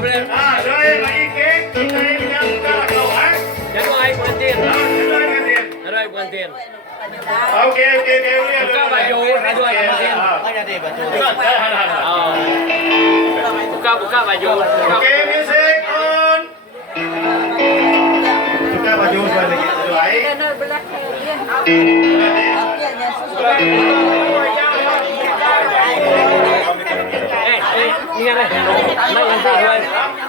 boleh. Doa bagi kek, kita ini dengan buka kau, Jangan air pengantin. Doa nanti. Ada air pengantin. Okey. Buka baju, ada air pengantin. Buka baju. Okey, music on. Buka baju sebentar lagi. Doa. Ni kan. Naik nanti dua.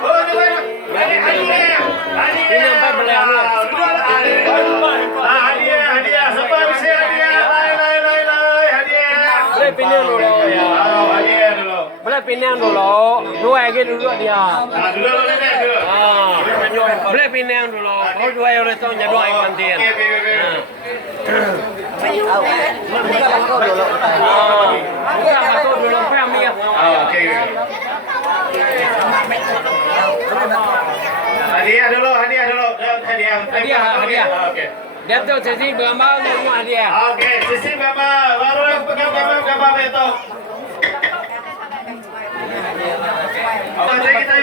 Oh, doa. Ini sampai belah ni. Hadiah. Siapa bisa hadiah? Lai, hadiah. Boleh pinang dulu ya. Hadiah dulu. Boleh pinang dulu. Dua lagi dulu dia. Dulu nenek dulu. Boleh pinang dulu. Kalau dua orang tu jadi dua air pengantin. Buka bangkau dulu. Buka bangkau dulu. Pernah ni. Okey. Hadiah dulu. Hadiah. Okey. Dia tu sesi bergambar semua hadiah. Okey, sisi Bapa, baru yang pegang gambar itu. Okey, kita